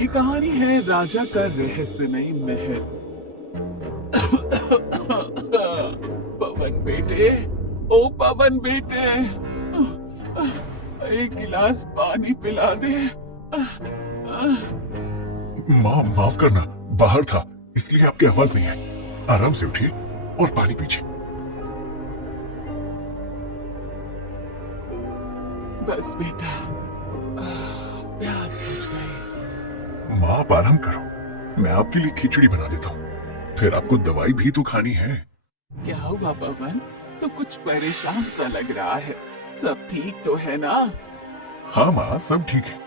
ये कहानी है राजा का रहस्यमय महल। पवन बेटे, ओ पवन बेटे, एक गिलास पानी पिला दे। माँ माफ करना, बाहर था इसलिए आपकी आवाज नहीं आई। आराम से उठिए और पानी पीजिए। बस बेटा, प्यास बुझ गई। माँ आप आराम करो, मैं आपके लिए खिचड़ी बना देता हूँ, फिर आपको दवाई भी तो खानी है। क्या हुआ पवन, तो कुछ परेशान सा लग रहा है। सब ठीक तो है ना? हाँ माँ, सब ठीक है।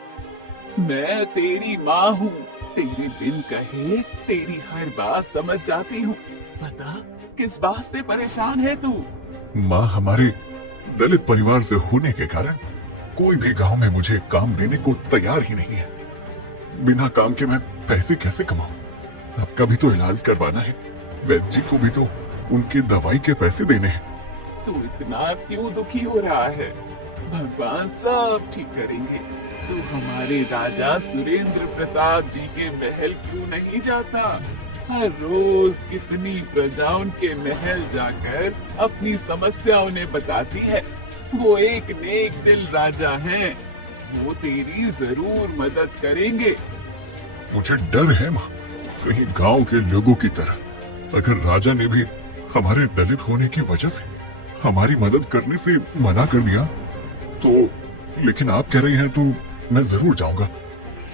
मैं तेरी माँ हूँ, तेरे बिन कहे तेरी हर बात समझ जाती हूँ। बता, किस बात से परेशान है तू? माँ, हमारे दलित परिवार से होने के कारण कोई भी गांव में मुझे काम देने को तैयार ही नहीं है। बिना काम के मैं पैसे कैसे कमाऊं? आपका भी तो इलाज करवाना है, वैद्य जी को भी तो उनकी दवाई के पैसे देने हैं। तू इतना क्यों दुखी हो रहा है? भगवान सब ठीक करेंगे। तू हमारे राजा सुरेंद्र प्रताप जी के महल क्यों नहीं जाता? हर रोज कितनी प्रजा उनके महल जाकर अपनी समस्या उन्हें बताती है। वो एक नेक दिल राजा हैं, वो तेरी जरूर मदद करेंगे। मुझे डर है माँ, कहीं गांव के लोगों की तरह अगर राजा ने भी हमारे दलित होने की वजह से हमारी मदद करने से मना कर दिया तो। लेकिन आप कह रही हैं तो मैं जरूर जाऊंगा।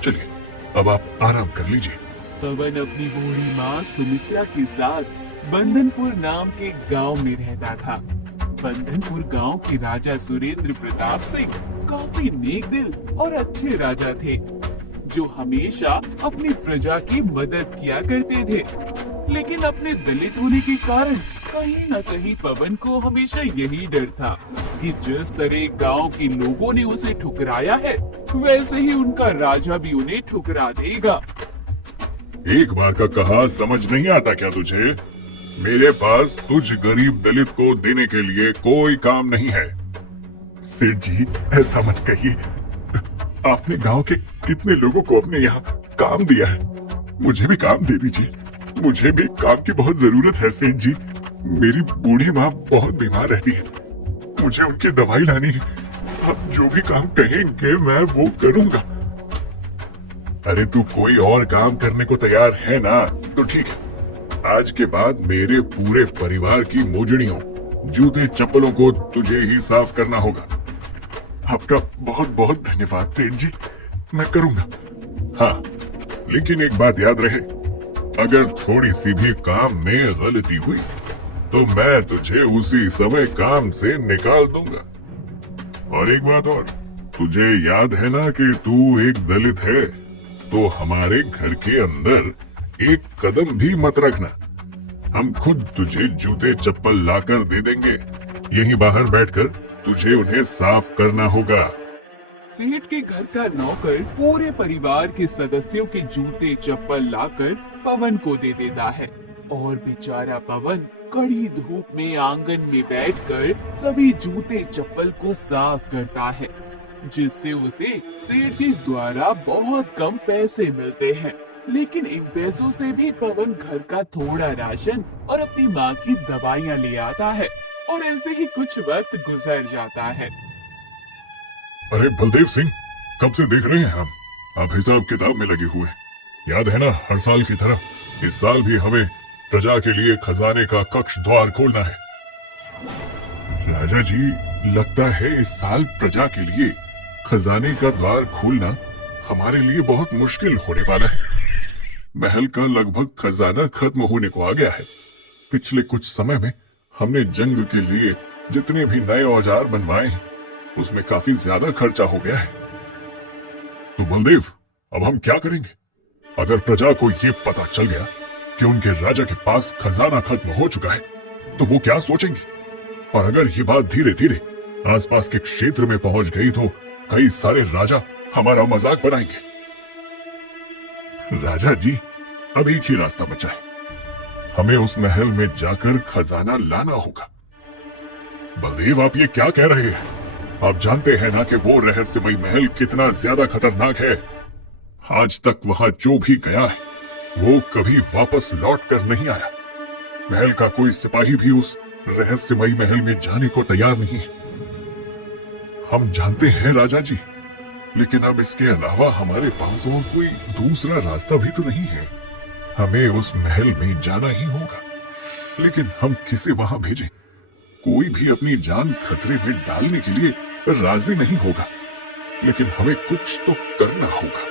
चलिए अब आप आराम कर लीजिए। पवन अपनी बूढ़ी माँ सुमित्रा के साथ बंधनपुर नाम के गांव में रहता था। बंधनपुर गांव के राजा सुरेंद्र प्रताप सिंह काफी नेक दिल और अच्छे राजा थे, जो हमेशा अपनी प्रजा की मदद किया करते थे। लेकिन अपने दलित होने के कारण कहीं न कहीं पवन को हमेशा यही डर था कि जिस तरह गांव के लोगों ने उसे ठुकराया है, वैसे ही उनका राजा भी उन्हें ठुकरा देगा। एक बार का कहा समझ नहीं आता क्या तुझे? मेरे पास तुझ गरीब दलित को देने के लिए कोई काम नहीं है। सेठ जी, ऐसा मत कहिए। आपने गांव के कितने लोगों को अपने यहाँ काम दिया है, मुझे भी काम दे दीजिए। मुझे भी काम की बहुत जरूरत है सेठ जी। मेरी बूढ़ी माँ बहुत बीमार रहती है, मुझे उनकी दवाई लानी है। आप जो भी काम कहेंगे मैं वो करूंगा। अरे तू कोई और काम करने को तैयार है ना तो ठीक है। आज के बाद मेरे पूरे परिवार की मोजड़ियों, जूते चप्पलों को तुझे ही साफ करना होगा। आपका बहुत बहुत धन्यवाद सेठ जी, मैं करूंगा। हाँ, लेकिन एक बात याद रहे, अगर थोड़ी सी भी काम में गलती हुई तो मैं तुझे उसी समय काम से निकाल दूंगा। और एक बात और, तुझे याद है ना कि तू एक दलित है, तो हमारे घर के अंदर एक कदम भी मत रखना। हम खुद तुझे जूते चप्पल लाकर दे देंगे, यहीं बाहर बैठकर तुझे उन्हें साफ करना होगा। सेठ के घर का नौकर पूरे परिवार के सदस्यों के जूते चप्पल लाकर पवन को दे देता है, और बेचारा पवन कड़ी धूप में आंगन में बैठकर सभी जूते चप्पल को साफ करता है, जिससे उसे सेठ जी द्वारा बहुत कम पैसे मिलते हैं। लेकिन इन पैसों से भी पवन घर का थोड़ा राशन और अपनी माँ की दवाइयाँ ले आता है, और ऐसे ही कुछ वक्त गुजर जाता है। अरे बलदेव सिंह, कब से देख रहे हैं हम, आप हिसाब किताब में लगे हुए। याद है ना, हर साल की तरह इस साल भी हमें प्रजा के लिए खजाने का कक्ष द्वार खोलना है। राजा जी, लगता है इस साल प्रजा के लिए खजाने का द्वार खोलना हमारे लिए बहुत मुश्किल होने वाला है। महल का लगभग खजाना खत्म होने को आ गया है। पिछले कुछ समय में हमने जंग के लिए जितने भी नए औजार बनवाए हैं, उसमें काफी ज्यादा खर्चा हो गया है। तो बलदेव, अब हम क्या करेंगे? अगर प्रजा को ये पता चल गया कि उनके राजा के पास खजाना खत्म हो चुका है, तो वो क्या सोचेंगे? और अगर ये बात धीरे धीरे आसपास के क्षेत्र में पहुंच गई तो कई सारे राजा हमारा मजाक बनाएंगे। राजा जी, अब एक ही रास्ता बचा है, हमें उस महल में जाकर खजाना लाना होगा। बलदेव, आप ये क्या कह रहे हैं? आप जानते हैं ना कि वो रहस्यमयी महल कितना ज्यादा खतरनाक है। आज तक वहां जो भी गया है वो कभी वापस लौट कर नहीं आया। महल का कोई सिपाही भी उस रहस्यमयी महल में जाने को तैयार नहीं है। हम जानते हैं राजा जी, लेकिन अब इसके अलावा हमारे पास और कोई दूसरा रास्ता भी तो नहीं है। हमें उस महल में जाना ही होगा, लेकिन हम किसे वहां भेजें? कोई भी अपनी जान खतरे में डालने के लिए राजी नहीं होगा, लेकिन हमें कुछ तो करना होगा।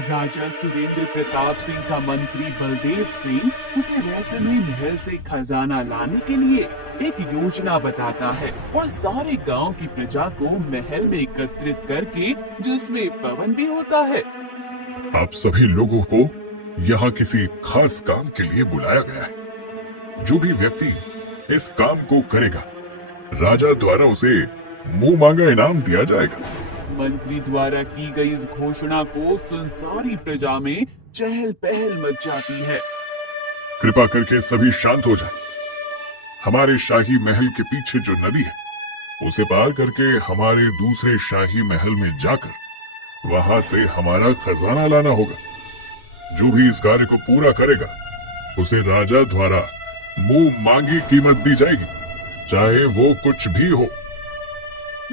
राजा सुरेंद्र प्रताप सिंह का मंत्री बलदेव सिंह उसे रहस्यमयी महल से खजाना लाने के लिए एक योजना बताता है और सारे गांव की प्रजा को महल में एकत्रित करके, जिसमें पवन भी होता है। आप सभी लोगों को यहाँ किसी खास काम के लिए बुलाया गया है। जो भी व्यक्ति इस काम को करेगा, राजा द्वारा उसे मुंह मांगा इनाम दिया जाएगा। मंत्री द्वारा की गई इस घोषणा को सुन सारी प्रजा में चहल पहल मच जाती है। कृपा करके सभी शांत हो जाएं। हमारे शाही महल के पीछे जो नदी है, उसे पार करके हमारे दूसरे शाही महल में जाकर वहां से हमारा खजाना लाना होगा। जो भी इस कार्य को पूरा करेगा, उसे राजा द्वारा मुंह मांगी कीमत दी जाएगी, चाहे वो कुछ भी हो।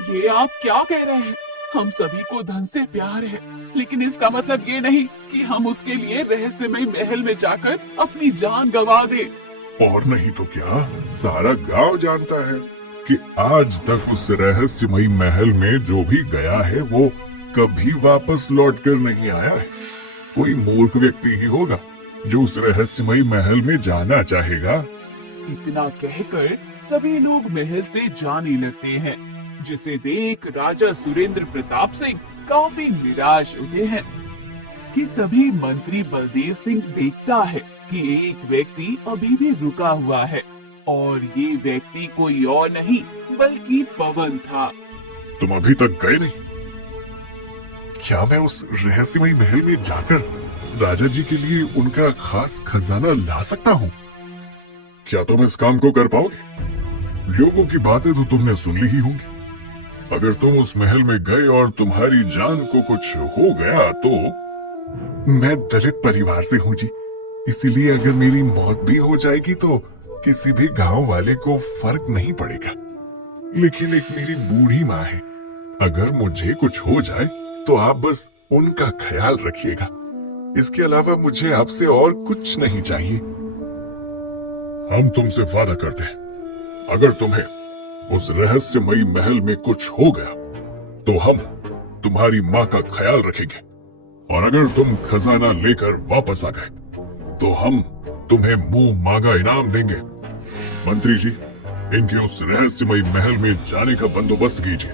ये आप क्या कह रहे हैं? हम सभी को धन से प्यार है, लेकिन इसका मतलब ये नहीं कि हम उसके लिए रहस्यमय महल में जाकर अपनी जान गंवा दें। और नहीं तो क्या, सारा गांव जानता है कि आज तक उस रहस्यमयी महल में जो भी गया है वो कभी वापस लौट कर नहीं आया है। कोई मूर्ख व्यक्ति ही होगा जो उस रहस्यमयी महल में जाना चाहेगा। इतना कहकर सभी लोग महल से जाने लगते हैं, जिसे देख राजा सुरेंद्र प्रताप सिंह काफी निराश होते हैं कि तभी मंत्री बलदेव सिंह देखता है कि एक व्यक्ति अभी भी रुका हुआ है और ये व्यक्ति कोई और नहीं बल्कि पवन था। तुम अभी तक गए नहीं? क्या मैं उस रहस्यमयी महल में जाकर राजा जी के लिए उनका खास खजाना ला सकता हूँ? क्या तुम इस काम को कर पाओगे? लोगों की बातें तो तुमने सुन ली ही होंगी। अगर तुम उस महल में गए और तुम्हारी जान को कुछ हो गया तो? मैं दलित परिवार से हूँ जी, इसीलिए अगर मेरी मौत भी हो जाएगी तो किसी भी गांव वाले को फर्क नहीं पड़ेगा। लेकिन एक मेरी बूढ़ी माँ है, अगर मुझे कुछ हो जाए तो आप बस उनका ख्याल रखिएगा। इसके अलावा मुझे आपसे और कुछ नहीं चाहिए। हम तुमसे वादा करते हैं, अगर तुम्हें उस रहस्यमयी महल में कुछ हो गया तो हम तुम्हारी माँ का ख्याल रखेंगे, और अगर तुम खजाना लेकर वापस आ गए तो हम तुम्हें मुंह मांगा इनाम देंगे। मंत्री जी, इनके उस रहस्यमयी महल में जाने का बंदोबस्त कीजिए।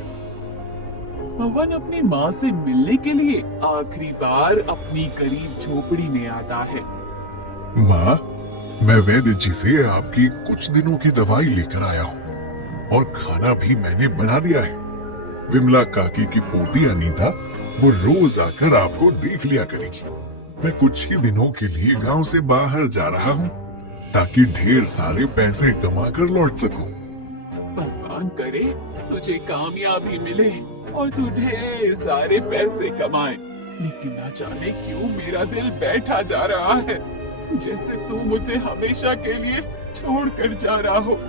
पवन अपनी माँ से मिलने के लिए आखिरी बार अपनी करीब झोपड़ी में आता है। माँ, मैं वैद्य जी से आपकी कुछ दिनों की दवाई लेकर आया हूँ और खाना भी मैंने बना दिया है। विमला काकी की पोती अनीता वो रोज आकर आपको देख लिया करेगी। मैं कुछ ही दिनों के लिए गांव से बाहर जा रहा हूँ ताकि ढेर सारे पैसे कमा कर लौट सकूं। भगवान करे तुझे कामयाबी मिले और तू ढेर सारे पैसे कमाए, लेकिन ना जाने क्यों मेरा दिल बैठा जा रहा है, जैसे तू मुझे हमेशा के लिए छोड़कर जा रहा हो।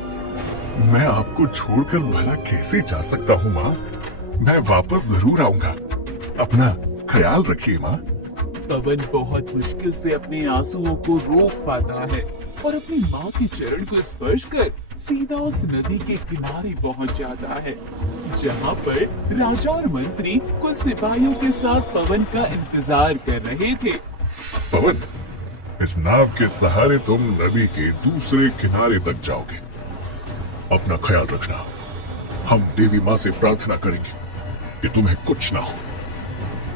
मैं आपको छोड़कर भला कैसे जा सकता हूँ माँ? मैं वापस जरूर आऊंगा। अपना ख्याल रखिए माँ। पवन बहुत मुश्किल से अपने आंसुओं को रोक पाता है और अपनी माँ के चरण को स्पर्श कर सीधा उस नदी के किनारे पहुँच जाता है, जहाँ पर राजा और मंत्री कुछ सिपाहियों के साथ पवन का इंतजार कर रहे थे। पवन, इस नाव के सहारे तुम नदी के दूसरे किनारे तक जाओगे। अपना ख्याल रखना। हम देवी माँ से प्रार्थना करेंगे कि तुम्हें कुछ ना हो।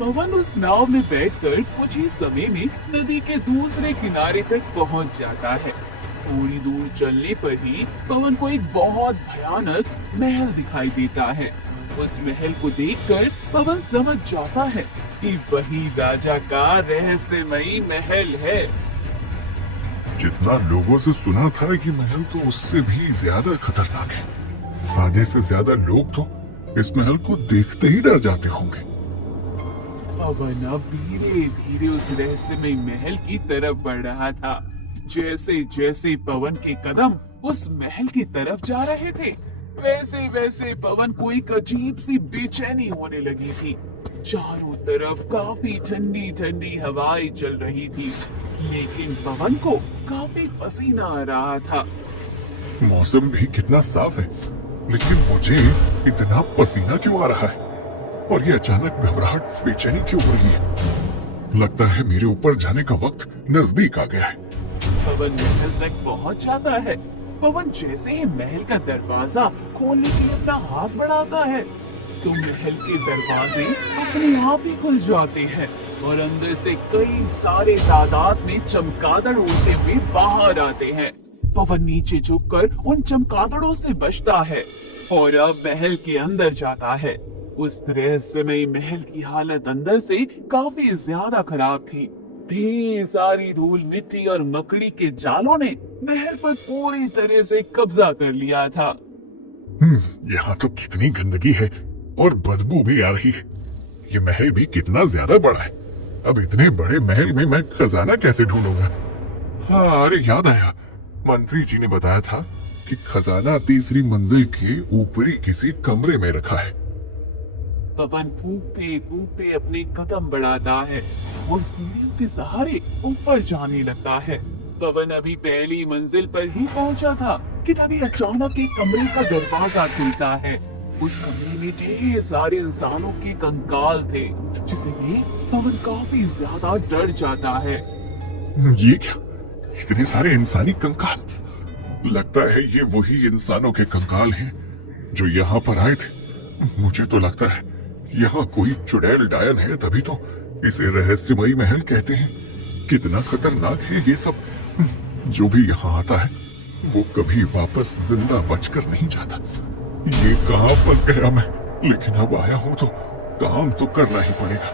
पवन उस नाव में बैठकर कुछ ही समय में नदी के दूसरे किनारे तक पहुंच जाता है। थोड़ी दूर चलने पर ही पवन को एक बहुत भयानक महल दिखाई देता है। उस महल को देखकर पवन समझ जाता है कि वही राजा का रहस्यमयी महल है। जितना लोगों से सुना था कि महल तो उससे भी ज्यादा खतरनाक है। आधे से ज्यादा लोग तो इस महल को देखते ही डर जाते होंगे। पवन अब धीरे धीरे उस रहस्यमय महल की तरफ बढ़ रहा था। जैसे जैसे पवन के कदम उस महल की तरफ जा रहे थे, वैसे वैसे पवन को एक अजीब सी बेचैनी होने लगी थी। चारों तरफ काफी ठंडी ठंडी हवाएं चल रही थी, लेकिन पवन को काफी पसीना आ रहा था। मौसम भी कितना साफ है, लेकिन मुझे इतना पसीना क्यों आ रहा है? और ये अचानक घबराहट, बेचैनी क्यों हो रही है? लगता है मेरे ऊपर जाने का वक्त नजदीक आ गया है। पवन महल तक पहुंच जाता है। पवन जैसे ही महल का दरवाजा खोलने के लिए अपना हाथ बढ़ाता है, तो महल के दरवाजे अपने आप ही खुल जाते हैं और अंदर से कई सारे तादाद में चमगादड़ उड़ते हुए बाहर आते हैं। पवन नीचे झुककर उन चमगादड़ों से बचता है और अब महल के अंदर जाता है। उस रहस्यमय महल की हालत अंदर से काफी ज्यादा खराब थी। ढेर सारी धूल, मिट्टी और मकड़ी के जालों ने महल पर पूरी तरह से कब्जा कर लिया था। यहाँ तो कितनी गंदगी है और बदबू भी आ रही है। ये महल भी कितना ज्यादा बड़ा है। अब इतने बड़े महल में मैं खजाना कैसे ढूंढूंगा? हाँ, अरे याद आया, मंत्री जी ने बताया था कि खजाना तीसरी मंजिल के ऊपरी किसी कमरे में रखा है। पवन फूंकते फूंकते अपने कदम बढ़ाता है और सीढ़ियों के सहारे ऊपर जाने लगता है। पवन अभी पहली मंजिल पर ही पहुंचा था कि तभी अचानक एक कमरे का दरवाजा खुलता है। उस कमरे में ढेर सारे इंसानों के कंकाल थे, जिसे देख पवन काफी ज्यादा डर जाता है। ये क्या, इतने सारे इंसानी कंकाल? लगता है ये वही इंसानों के कंकाल हैं जो यहाँ पर आए थे। मुझे तो लगता है यहाँ कोई चुड़ैल डायन है, तभी तो इसे रहस्यमयी महल कहते हैं। कितना खतरनाक है ये सब। जो भी यहाँ आता है वो कभी वापस जिंदा बचकर नहीं जाता। ये कहाँ फंस गया मैं, लेकिन अब आया हूँ तो काम तो करना ही पड़ेगा।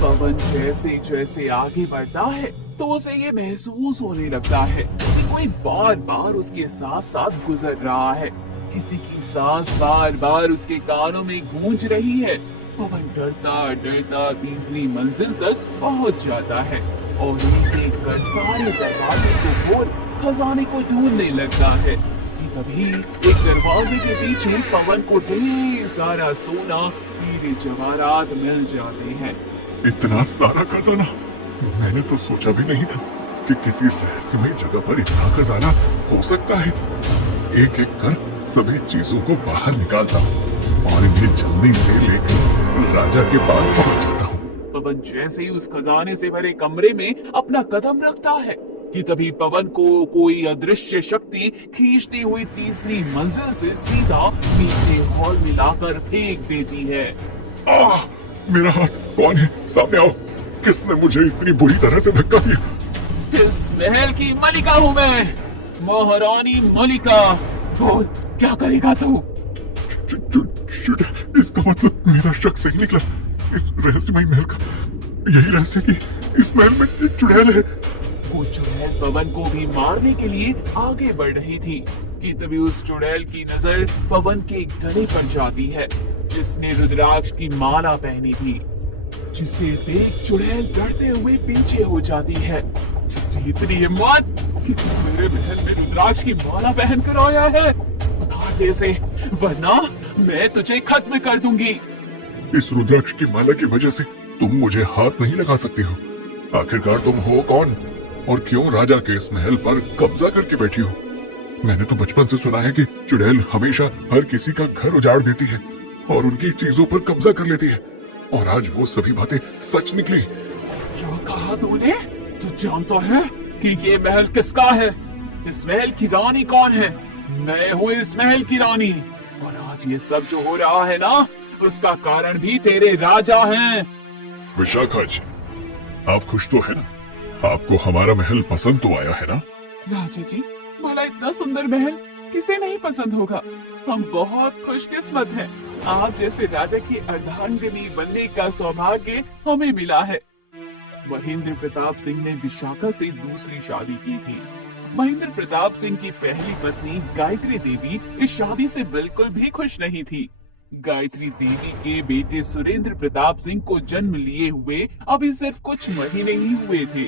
पवन जैसे जैसे आगे बढ़ता है तो उसे ये महसूस होने लगता है कि कोई बार बार उसके साथ साथ गुजर रहा है। किसी की सांस बार बार उसके कानों में गूंज रही है। पवन डरता डरता तीसरी मंजिल तक पहुंच जाता है और एक एक कर सारे दरवाजे को खोल खजाने को ढूंढने लगता है कि तभी एक दरवाजे के पीछे पवन को ढेर सारा सोना, हीरे जवाहरात मिल जाते हैं। इतना सारा खजाना! मैंने तो सोचा भी नहीं था कि किसी रहस्यमय जगह पर इतना खजाना हो सकता है। एक एक कर सभी चीजों को बाहर निकालता हूँ और इन्हें जल्दी से लेकर राजा के पास पहुँच जाता हूँ। पवन जैसे ही उस खजाने से भरे कमरे में अपना कदम रखता है कि तभी पवन को कोई अदृश्य शक्ति खींचती हुई तीसरी मंजिल से सीधा नीचे हॉल में लाकर फेंक देती है। मेरा हाथ! कौन है? सामने आओ। किसने मुझे इतनी बुरी तरह से धक्का दिया? इस महल की मलिका हूँ मैं, महारानी मलिका। बोल, क्या करेगा तू? इसका मतलब मेरा शक सही निकला। इस रहस्यमय महल का यही रहस्य कि इस महल में एक चुड़ैल है। वो चुड़ैल पवन को भी मारने के लिए आगे बढ़ रही थी कि तभी उस चुड़ैल की नजर पवन के गले पर जाती है, जिसने रुद्राक्ष की माला पहनी थी। जिसे देख चुड़ैल डरते हुए पीछे हो जाती है। इतनी हिम्मत कि तू मेरे महल में रुद्राक्ष की माला पहन कर आया है, बता दे इसे, वरना मैं तुझे खत्म कर दूंगी। इस रुद्राक्ष की माला की वजह से तुम मुझे हाथ नहीं लगा सकती हो। आखिरकार तुम हो कौन और क्यों राजा के इस महल पर कब्जा करके बैठी हो? मैंने तो बचपन से सुना है कि चुड़ैल हमेशा हर किसी का घर उजाड़ देती है और उनकी चीजों पर कब्जा कर लेती है, और आज वो सभी बातें सच निकली। क्या कहा तूने? तू जानता है कि ये महल किसका है? इस महल की रानी कौन है? मैं हूँ इस महल की रानी, और आज ये सब जो हो रहा है ना, उसका कारण भी तेरे राजा हैं। विशाखा जी, आप खुश तो है ना? आपको हमारा महल पसंद तो आया है ना? राजा जी, भला इतना सुंदर महल किसे नहीं पसंद होगा। हम बहुत खुशकिस्मत हैं। आप जैसे राजा की अर्धांगिनी बनने का सौभाग्य हमें मिला है। महेंद्र प्रताप सिंह ने विशाखा से दूसरी शादी की थी। महेंद्र प्रताप सिंह की पहली पत्नी गायत्री देवी इस शादी से बिल्कुल भी खुश नहीं थी। गायत्री देवी के बेटे सुरेंद्र प्रताप सिंह को जन्म लिए हुए अभी सिर्फ कुछ महीने ही हुए थे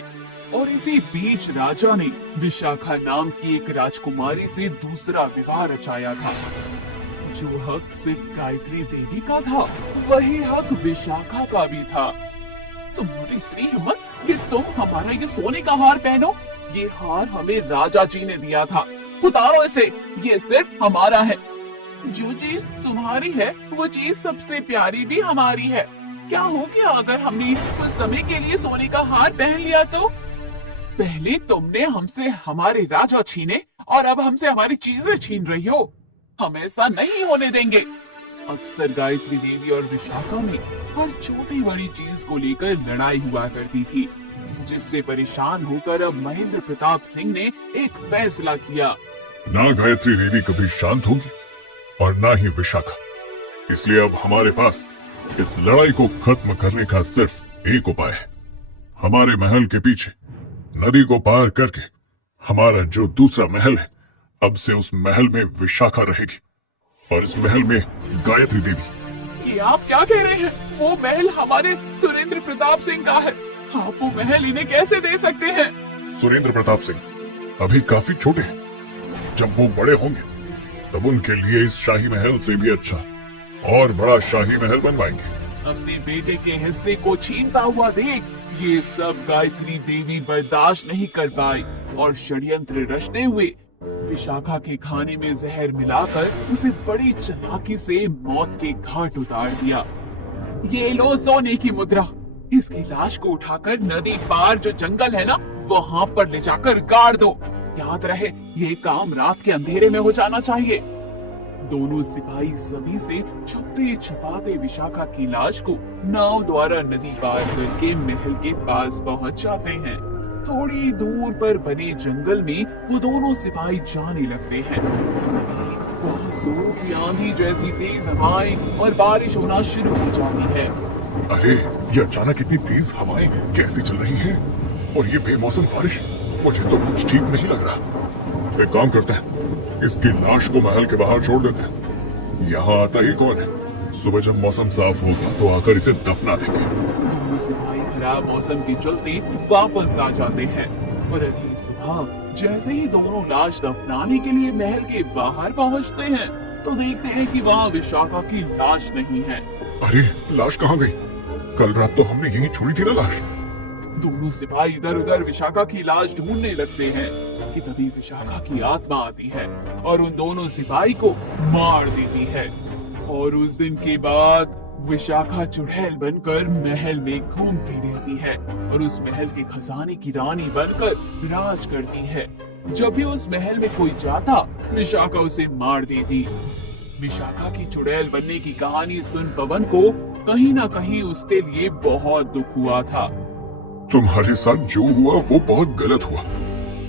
और इसी बीच राजा ने विशाखा नाम की एक राजकुमारी से दूसरा विवाह रचाया था। जो हक सिर्फ गायत्री देवी का था, वही हक विशाखा का भी था। तुम्हारी इतनी हिम्मत कि तुम हमारा ये सोने का हार पहनो? ये हार हमें राजा जी ने दिया था। उतारो इसे, ये सिर्फ हमारा है। जो चीज तुम्हारी है वो चीज सबसे प्यारी भी हमारी है। क्या हो गया अगर हमने कुछ समय के लिए सोने का हार पहन लिया तो? पहले तुमने हमसे हमारे राजा छीने और अब हमसे हमारी चीजें छीन रही हो। हम ऐसा नहीं होने देंगे। अक्सर गायत्री देवी और विशाखा में हर छोटी बड़ी चीज को लेकर लड़ाई हुआ करती थी, जिससे परेशान होकर अब महेंद्र प्रताप सिंह ने एक फैसला किया। ना गायत्री देवी कभी शांत होगी और ना ही विशाखा। इसलिए अब हमारे पास इस लड़ाई को खत्म करने का सिर्फ एक उपाय है। हमारे महल के पीछे नदी को पार करके हमारा जो दूसरा महल है, अब से उस महल में विशाखा रहेगी और इस महल में गायत्री देवी। ये आप क्या कह रहे हैं? वो महल हमारे सुरेंद्र प्रताप सिंह का है। आप वो महल इन्हें कैसे दे सकते हैं? सुरेंद्र प्रताप सिंह अभी काफी छोटे हैं। जब वो बड़े होंगे तब उनके लिए इस शाही महल से भी अच्छा और बड़ा शाही महल बनवाएंगे। अपने बेटे के हिस्से को छीनता हुआ देख ये सब गायत्री देवी बर्दाश्त नहीं कर पाई और षड्यंत्र रचते हुए विशाखा के खाने में जहर मिलाकर उसे बड़ी चालाकी से मौत के घाट उतार दिया। ये लो सोने की मुद्रा, इसकी लाश को उठाकर नदी पार जो जंगल है ना, वहाँ पर ले जाकर गाड़ दो। याद रहे, ये काम रात के अंधेरे में हो जाना चाहिए। दोनों सिपाही सभी से छुपते छुपाते विशाखा की लाश को नाव द्वारा नदी पार करके महल के पास पहुंच जाते हैं। थोड़ी दूर पर बने जंगल में वो दोनों सिपाही जाने लगते हैं। बहुत जोरों की आंधी जैसी तेज हवाएं और बारिश होना शुरू हो जाती है। अरे, ये अचानक इतनी तेज हवाएं कैसी चल रही हैं? और ये बेमौसम बारिश, मुझे तो कुछ ठीक नहीं लग रहा। एक काम करते हैं, इसकी लाश को महल के बाहर छोड़ देते हैं। यहाँ आता ही कौन है? सुबह जब मौसम साफ होगा तो आकर इसे दफना देंगे। दोनों सिपाही खराब मौसम के चलते वापस आ जाते हैं और अगली सुबह जैसे ही दोनों लाश दफनाने के लिए महल के बाहर पहुंचते हैं तो देखते हैं कि वहाँ विशाखा की लाश नहीं है। अरे, लाश कहाँ गई? कल रात तो हमने यहीं छोड़ी थी ना लाश। दोनों सिपाही इधर उधर विशाखा की लाश ढूंढने लगते हैं कि तभी विशाखा की आत्मा आती है और उन दोनों सिपाही को मार देती है। और उस दिन के बाद विशाखा चुड़ैल बनकर महल में घूमती रहती है और उस महल के खजाने की रानी बनकर राज करती है। जब भी उस महल में कोई जाता, विशाखा उसे मार देती। विशाखा की चुड़ैल बनने की कहानी सुन पवन को कहीं ना कहीं उसके लिए बहुत दुख हुआ था। तुम्हारे साथ जो हुआ वो बहुत गलत हुआ,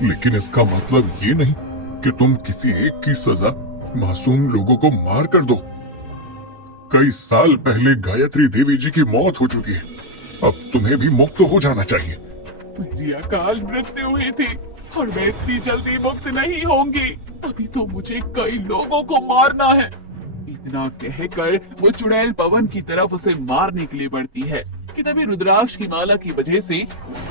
लेकिन इसका मतलब ये नहीं कि तुम किसी एक की सजा मासूम लोगों को मार कर दो। कई साल पहले गायत्री देवी जी की मौत हो चुकी है, अब तुम्हें भी मुक्त हो जाना चाहिए। मेरी अकाल मृत्यु हुई थी और मैं इतनी जल्दी मुक्त नहीं होंगी। अभी तो मुझे कई लोगों को मारना है। इतना कहकर वो चुड़ैल पवन की तरफ उसे मारने के लिए बढ़ती है कि तभी रुद्राक्ष की माला की वजह से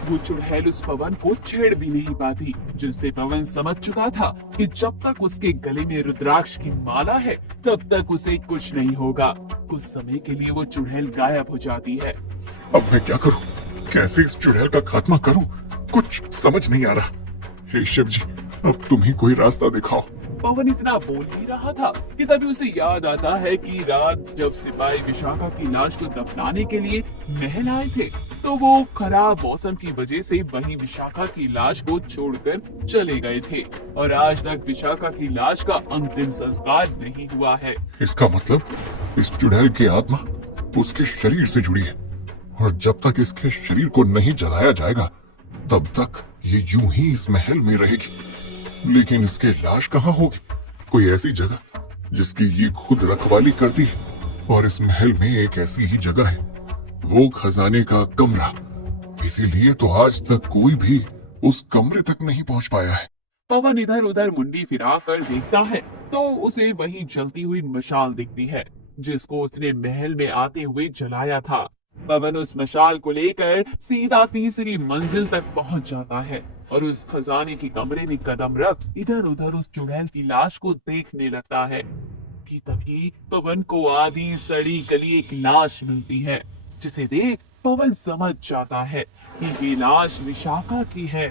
वो चुड़ैल उस पवन को छेड़ भी नहीं पाती, जिससे पवन समझ चुका था कि जब तक उसके गले में रुद्राक्ष की माला है तब तक उसे कुछ नहीं होगा। कुछ समय के लिए वो चुड़ैल गायब हो जाती है। अब मैं क्या करूं? कैसे इस चुड़ैल का खात्मा करूं? कुछ समझ नहीं आ रहा। हे शिव जी, अब तुम ही कोई रास्ता दिखाओ। पवन इतना बोल ही रहा था कि तभी उसे याद आता है कि रात जब सिपाही विशाखा की लाश को दफनाने के लिए महल आए थे तो वो खराब मौसम की वजह से वहीं विशाखा की लाश को छोड़कर चले गए थे और आज तक विशाखा की लाश का अंतिम संस्कार नहीं हुआ है। इसका मतलब इस चुड़ैल की आत्मा उसके शरीर से जुड़ी है और जब तक इसके शरीर को नहीं जलाया जाएगा तब तक ये यूं ही इस महल में रहेगी। लेकिन इसके लाश कहाँ होगी? कोई ऐसी जगह जिसकी ये खुद रखवाली करती है और इस महल में एक ऐसी ही जगह है, वो खजाने का कमरा। इसीलिए तो आज तक कोई भी उस कमरे तक नहीं पहुंच पाया है। पवन इधर उधर मुंडी फिरा कर देखता है तो उसे वही जलती हुई मशाल दिखती है। जिसको उसने महल में आते हुए जलाया था। पवन उस मशाल को लेकर सीधा तीसरी मंजिल तक पहुंच जाता है और उस खजाने के कमरे में कदम रख इधर उधर उस चुड़ैल की लाश को देखने लगता है कि तभी पवन को आधी सड़ी गली एक लाश मिलती है, जिसे देख पवन समझ जाता है कि ये लाश विशाखा की है।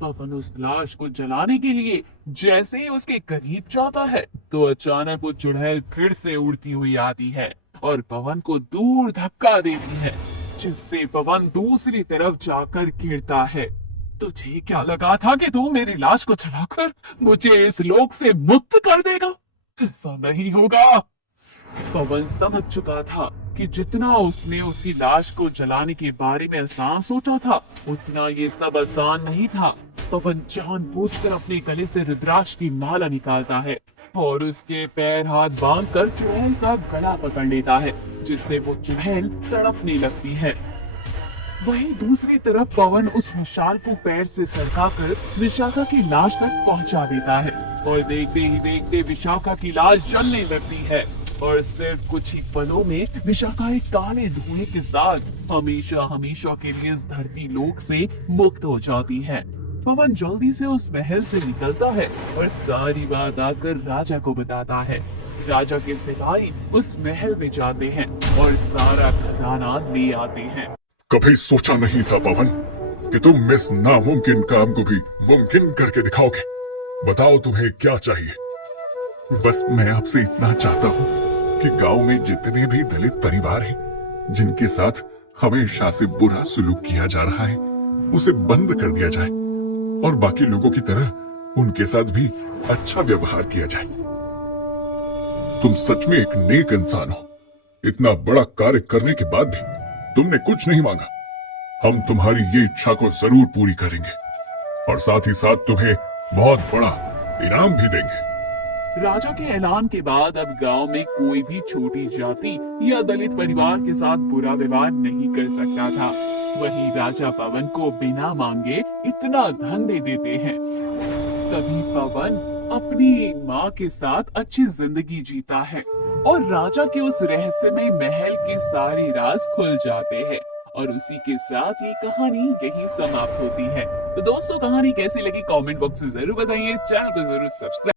पवन उस लाश को जलाने के लिए जैसे ही उसके करीब जाता है तो अचानक वो चुड़ैल फिर से उड़ती हुई आती है और पवन को दूर धक्का देती है, जिससे पवन दूसरी तरफ जाकर गिरता है। तुझे क्या लगा था कि तू मेरी लाश को जलाकर मुझे इस लोक से मुक्त कर देगा? ऐसा नहीं होगा। पवन समझ चुका था कि जितना उसने उसकी लाश को जलाने के बारे में आसान सोचा था, उतना ये सब आसान नहीं था। पवन जानबूझकर अपने गले से रुद्राक्ष की माला निकालता है और उसके पैर हाथ बांधकर चुड़ैल का गला पकड़ लेता है, जिससे वो चुड़ैल तड़पने लगती है। वहीं दूसरी तरफ पवन उस मशाल को पैर से सरकाकर विशाखा की लाश तक पहुंचा देता है और देखते ही देखते विशाखा की लाश जलने लगती है और सिर्फ कुछ ही पलों में विशाखा एक काले धुएं के साथ हमेशा हमेशा के लिए इस धरती लोक से मुक्त हो जाती है। पवन जल्दी से उस महल से निकलता है और सारी बात आकर राजा को बताता है। राजा के सिपाही उस महल में जाते हैं और सारा खजाना ले आते हैं। कभी सोचा नहीं था पवन कि तुम इस नामुमकिन काम को भी मुमकिन करके दिखाओगे। बताओ तुम्हें क्या चाहिए। बस मैं आपसे इतना चाहता हूँ कि गांव में जितने भी दलित परिवार हैं, जिनके साथ हमेशा से बुरा सुलूक किया जा रहा है, उसे बंद कर दिया जाए और बाकी लोगों की तरह उनके साथ भी अच्छा व्यवहार किया जाए। तुम सच में एक नेक इंसान हो। इतना बड़ा कार्य करने के बाद भी तुमने कुछ नहीं मांगा। हम तुम्हारी ये इच्छा को जरूर पूरी करेंगे और साथ ही साथ तुम्हें बहुत बड़ा इनाम भी देंगे। राजा के ऐलान के बाद अब गांव में कोई भी छोटी जाति या दलित परिवार के साथ बुरा व्यवहार नहीं कर सकता था। वहीं राजा पवन को बिना मांगे इतना धन दे देते हैं। तभी पवन अपनी माँ के साथ अच्छी जिंदगी जीता है और राजा के उस रहस्यमय महल के सारे राज खुल जाते हैं और उसी के साथ ये कहानी यही समाप्त होती है। तो दोस्तों, कहानी कैसी लगी कमेंट बॉक्स में जरूर बताइए। चैनल को जरूर सब्सक्राइब